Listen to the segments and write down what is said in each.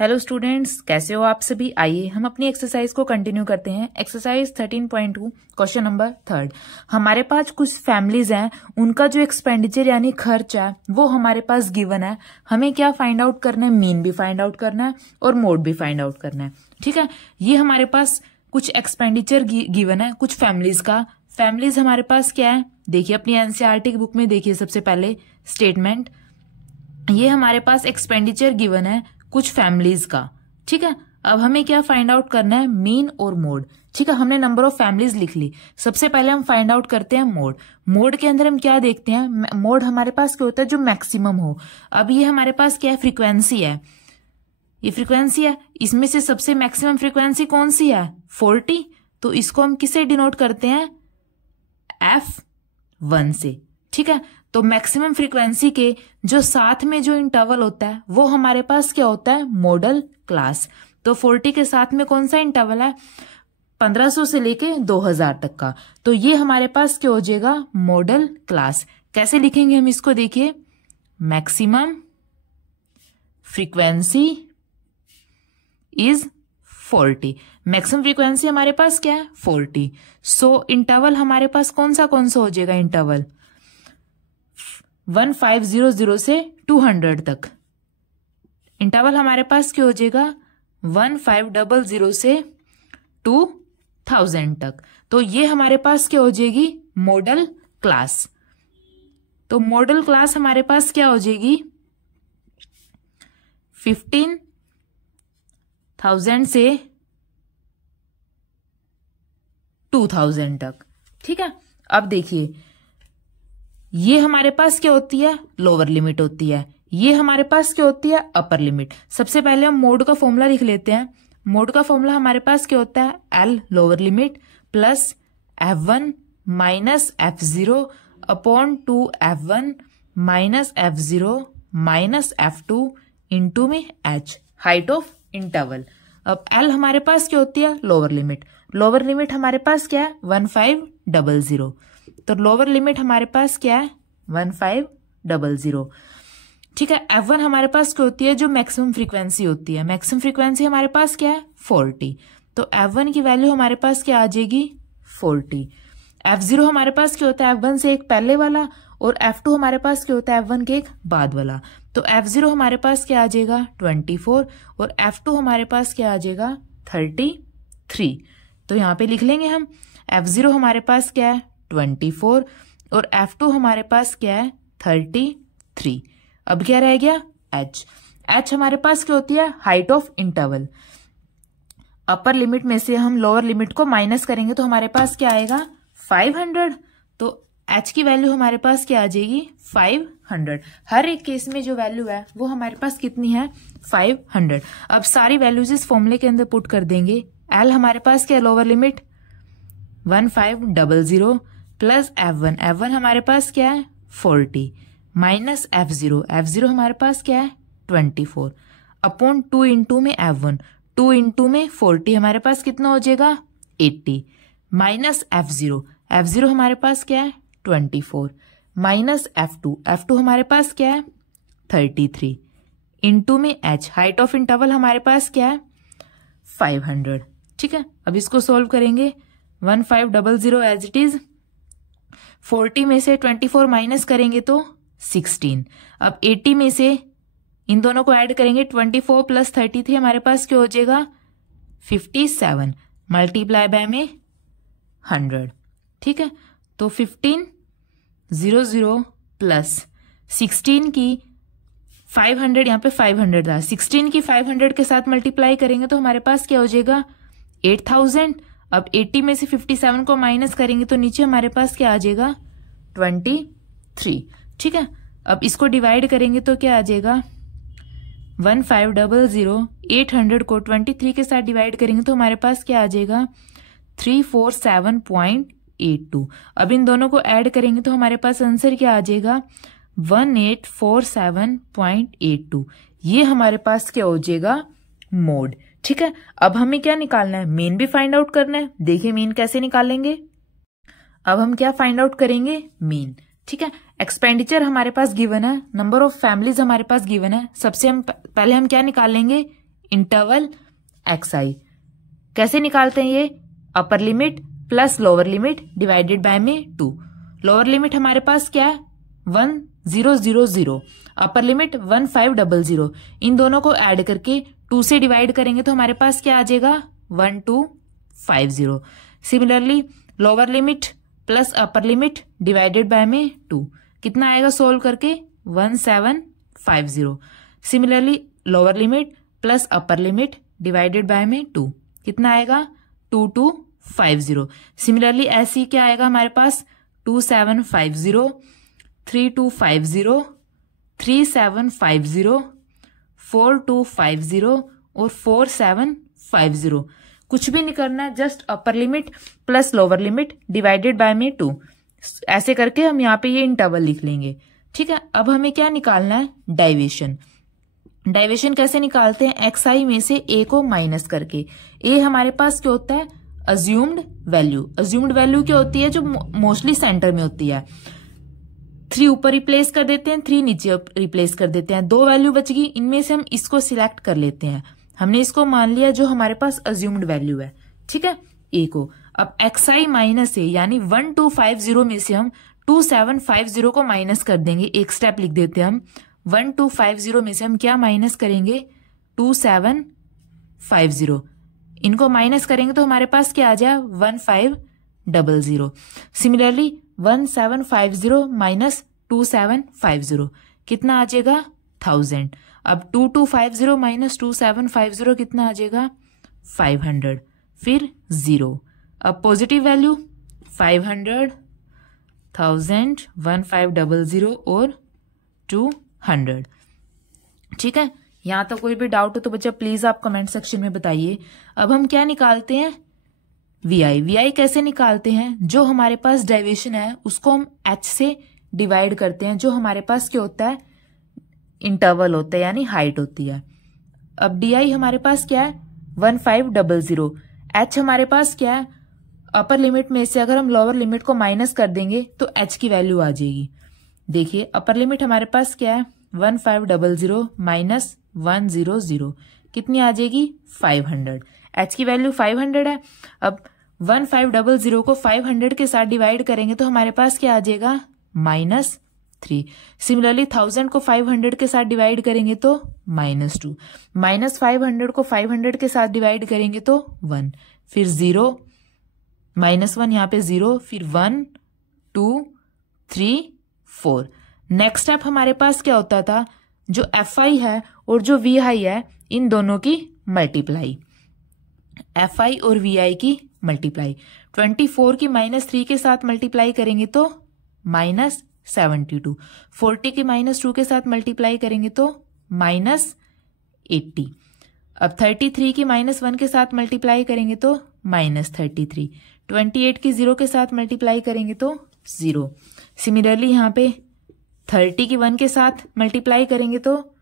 Hello students, कैसे हो आप सभी। आइए हम अपनी एक्सरसाइज को कंटिन्यू करते हैं। Exercise 13.2 question number 3। हमारे पास कुछ फैमिलीज हैं, उनका जो एक्सपेंडिचर यानी खर्च है वो हमारे पास गिवन है। हमें क्या फाइंड आउट करना है, मीन भी फाइंड आउट करना है और मोड भी फाइंड आउट करना है। ठीक है, ये हमारे पास कुछ एक्सपेंडिचर गिवन है कुछ फैमिलीज का। फैमिलीज हमारे पास क्या है, देखिए अपनी एनसीईआरटी की बुक में देखिए सबसे पहले स्टेटमेंट, ये हमारे पास एक्सपेंडिचर गिवन है कुछ फैमिलीज का। ठीक है, अब हमें क्या फाइंड आउट करना है, मीन और मोड। ठीक है, हमने नंबर ऑफ फैमिलीज लिख ली। सबसे पहले हम फाइंड आउट करते हैं मोड। मोड के अंदर हम क्या देखते हैं, मोड हमारे पास क्या होता है, जो मैक्सिमम हो। अब ये हमारे पास क्या है, फ्रीक्वेंसी है। ये फ्रीक्वेंसी है, इसमें से सबसे मैक्सिमम फ्रीक्वेंसी कौन सी है, 40। तो इसको हम किससे डिनोट करते हैं, F1 से। ठीक है, तो मैक्सिमम फ्रीक्वेंसी के जो साथ में जो इंटरवल होता है वो हमारे पास क्या होता है, मॉडल क्लास। तो 40 के साथ में कौन सा इंटरवल है, 1500 से लेके 2000 तक का। तो ये हमारे पास क्या हो जाएगा, मॉडल क्लास। कैसे लिखेंगे हम इसको, देखिए maximum frequency is 40। Maximum frequency हमारे पास क्या है, 40। सो इंटरवल हमारे पास कौन सा हो जाएगा, इंटरवल 1500 से 200 तक। इंटरवल हमारे पास क्या हो जाएगा, 1500 से 2000 तक। तो ये हमारे पास क्या हो जाएगी, मॉडल क्लास। तो मॉडल क्लास हमारे पास क्या हो जाएगी, 15,000 से 2000 तक। ठीक है, अब देखिए ये हमारे पास क्या होती है, लोअर लिमिट होती है। ये हमारे पास क्या होती है, अपर लिमिट। सबसे पहले हम मोड का फॉर्मूला लिख लेते हैं। मोड का फॉर्मूला हमारे पास क्या होता है, L lower limit plus F1 minus F0 upon 2 F1 minus F0 minus F2 into में H, हाइट ऑफ इंटरवल। अब L हमारे पास क्या होती है, लोअर लिमिट। लोअर लिमिट हमारे पास क्या है, 1500। तो लोअर लिमिट हमारे पास क्या है, 1500। ठीक है, F1 हमारे पास क्या होती है, जो मैक्सिमम फ्रीक्वेंसी होती है। मैक्सिमम फ्रीक्वेंसी हमारे पास क्या है, 40। तो F1 की वैल्यू हमारे पास क्या आ जाएगी, 40। F0 हमारे पास क्या होता है, F1 से एक पहले वाला, और F2 हमारे पास क्या होता है, F1 के एक बाद वाला। तो F0 हमारे पास क्या आ जाएगा, 24, और F2 हमारे पास क्या आ जाएगा, 33। तो यहाँ पे लिख लेंगे हम, F0 हमारे पास क्या है, 24, और F2 हमारे पास क्या है, 33। अब क्या रह गया, H। H हमारे पास क्या होती है, height of interval. Upper limit में से हम लोअर लिमिट को माइनस करेंगे तो हमारे पास क्या आएगा, 500। तो H की वैल्यू हमारे पास क्या आ जाएगी, 500। हर एक केस में जो वैल्यू है वो हमारे पास कितनी है, 500। अब सारी वैल्यूज इस फॉर्मूले के अंदर पुट कर देंगे। L हमारे पास क्या है, lower limit 1500 plus F1, F1 हमारे पास क्या है, 40 माइनस F0, F0 हमारे पास क्या है, 24 अपॉन 2 इंटू में F1, 2 इंटू में 40 हमारे पास कितना हो जाएगा, 80 माइनस F0, F0 हमारे पास क्या है, 24 माइनस F2, F2 हमारे पास क्या है, 33 इंटू में H, हाइट ऑफ इंटरवल हमारे पास क्या है, 500। ठीक है, अब इसको सोल्व करेंगे। 1500 एज इट इज, 40 में से 24 माइनस करेंगे तो 16। अब 80 में से इन दोनों को ऐड करेंगे, 24 प्लस 33 हमारे पास क्या हो जाएगा, 57 मल्टीप्लाई बाय में 100। ठीक है, तो 1500 प्लस 16 की 500, यहाँ पे 500 था, 16 की 500 के साथ मल्टीप्लाई करेंगे तो हमारे पास क्या हो जाएगा, 8000। अब 80 में से 57 को माइनस करेंगे तो नीचे हमारे पास क्या आ जाएगा, 23। ठीक है, अब इसको डिवाइड करेंगे तो क्या आ जाएगा, 1500, 800 को 23 के साथ डिवाइड करेंगे तो हमारे पास क्या आ जाएगा, 347.82। अब इन दोनों को ऐड करेंगे तो हमारे पास आंसर क्या आ जाएगा, 1847.82। ये हमारे पास क्या हो जाएगा, मोड। ठीक है, अब हमें क्या निकालना है, मीन भी फाइंड आउट करना है। देखिए मीन कैसे निकालेंगे, अब हम क्या फाइंड आउट करेंगे, मीन। ठीक है, एक्सपेंडिचर हमारे पास गिवन है, नंबर ऑफ फैमिलीज हमारे पास गिवन है। सबसे हम पहले हम क्या निकालेंगे, इंटरवल xi। कैसे निकालते हैं ये? Upper limit plus lower limit divided by में 2। लोअर लिमिट हमारे पास क्या है? 1000, अपर लिमिट 1500। इन दोनों को ऐड करके 2 से डिवाइड करेंगे तो हमारे पास क्या आ जाएगा? 1250। Similarly lower limit plus upper limit divided by में 2 कितना आएगा सोल्व करके? 1750। Similarly lower limit plus upper limit divided by में 2 कितना आएगा? 2250। सिमिलरली ऐसी क्या आएगा हमारे पास? 2750, 3250, 3750, 4250 और 4750। कुछ भी नहीं करना है, just upper limit plus lower limit divided by में 2। ऐसे करके हम यहाँ पे ये इंटरवल लिख लेंगे। ठीक है, अब हमें क्या निकालना है? डाइवेशन। डाइवेशन कैसे निकालते हैं? एक्स में से ए को माइनस करके। ए हमारे पास क्या होता है? Assumed value. अज्यूम्ड वैल्यू क्या होती है? जो मोस्टली सेंटर में होती है। 3 ऊपर रिप्लेस कर देते हैं, 3 नीचे रिप्लेस कर देते हैं। 2 वैल्यू बच गई, इनमें से हम इसको सिलेक्ट कर लेते हैं। हमने इसको मान लिया जो हमारे पास अज्यूम्ड वैल्यू है। ठीक है, ए को। अब xi माइनस ए यानी 1250 में से हम 2750 को माइनस कर देंगे। एक स्टेप लिख देते हैं हम। 1250 में से हम क्या माइनस करेंगे? 2750। इनको माइनस करेंगे तो हमारे पास क्या आ जाए? 1500। सिमिलरली 1750 माइनस 2750 कितना आ जाएगा? 1000। अब 2250 माइनस 2750 कितना आ जाएगा? 500। फिर 0। अब पॉजिटिव वैल्यू 500, 1000, 1500 और 200। ठीक है, यहां तक कोई भी डाउट हो तो बच्चा प्लीज आप कमेंट सेक्शन में बताइए। अब हम क्या निकालते हैं? वी आई कैसे निकालते हैं? जो हमारे पास डेरिवेशन है उसको हम h से डिवाइड करते हैं। जो हमारे पास क्या होता है? इंटरवल होता है यानी हाइट होती है। अब डी आई हमारे पास क्या है? 1500। h हमारे पास क्या है? अपर लिमिट में से अगर हम लोअर लिमिट को माइनस कर देंगे तो h की वैल्यू आ जाएगी। देखिए अपर लिमिट हमारे पास क्या है? 1500 माइनस 100 कितनी आ जाएगी? 500। h की वैल्यू 500 है। अब 1500 को 500 के साथ डिवाइड करेंगे तो हमारे पास क्या आ जाएगा? -3। सिमिलरली 1000 को 500 के साथ डिवाइड करेंगे तो -2। -500 को 500 के साथ डिवाइड करेंगे तो 1। फिर 0, -1 यहाँ पे 0, फिर 1, 2, 3, 4। नेक्स्ट स्टेप हमारे पास क्या होता था? जो fi है और जो vi है इन दोनों की मल्टीप्लाई। fi और vi की मल्टीप्लाई। 24 की -3 के साथ मल्टीप्लाई करेंगे तो -72। 40 की -2 के साथ मल्टीप्लाई करेंगे तो -80। अब 33 की -1 के साथ मल्टीप्लाई करेंगे तो -33। 28 की 0 के साथ मल्टीप्लाई करेंगे तो 0। सिमिलरली यहाँ पे 30 की 1 के साथ मल्टीप्लाई करेंगे तो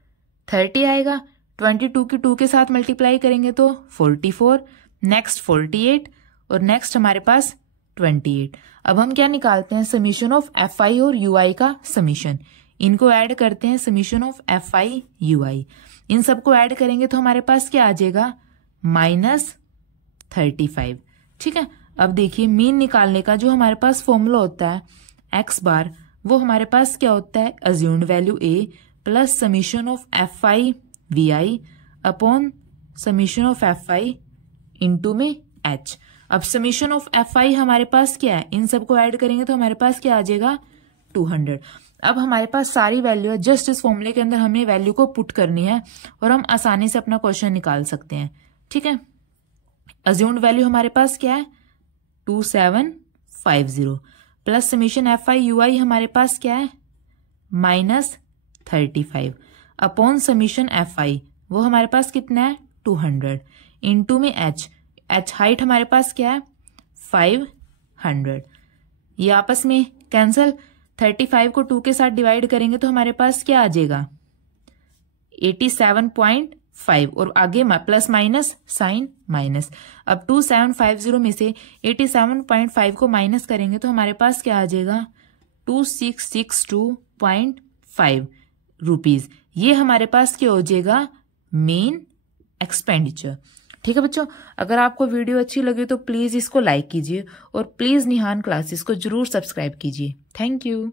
30 आएगा। 22 की 2 के साथ मल्टीप्लाई करेंगे तो 44। नेक्स्ट 48 और नेक्स्ट हमारे पास 28। अब हम क्या निकालते हैं? समीशन ऑफ fi और ui का समीशन। इनको ऐड करते हैं, समीशन ऑफ fi ui। इन सबको ऐड करेंगे तो हमारे पास क्या आ जाएगा? -35। ठीक है, अब देखिए मीन निकालने का जो हमारे पास फॉर्मूला होता है x बार, वो हमारे पास क्या होता है? Assumed value a plus summation of fi vi upon summation of fi into में h। अब समीशन ऑफ fi हमारे पास क्या है? इन सबको ऐड करेंगे तो हमारे पास क्या आ जाएगा? 200। अब हमारे पास सारी वैल्यू है, जस्ट इस फॉर्मूले के अंदर हमें वैल्यू को पुट करनी है और हम आसानी से अपना क्वेश्चन निकाल सकते हैं। ठीक है, अज्यूम्ड वैल्यू हमारे पास क्या है? 2750 प्लस समीशन fi ui हमारे पास क्या है? -35 अपॉन समीशन fi, वो हमारे पास कितना है? 200 इंटू में h हाइट हमारे पास क्या है? 500। ये आपस में कैंसल। 35 को 2 के साथ डिवाइड करेंगे तो हमारे पास क्या आ जाएगा? 87.5 और आगे प्लस माइनस साइन माइनस। अब 2750 में से 87.5 को माइनस करेंगे तो हमारे पास क्या आ जाएगा? 2662.5 रुपीज। ये हमारे पास क्या हो जाएगा? Main expenditure. ठीक है बच्चों, अगर आपको वीडियो अच्छी लगे तो प्लीज इसको लाइक कीजिए और प्लीज निहान क्लासेस को जरूर सब्सक्राइब कीजिए। Thank you.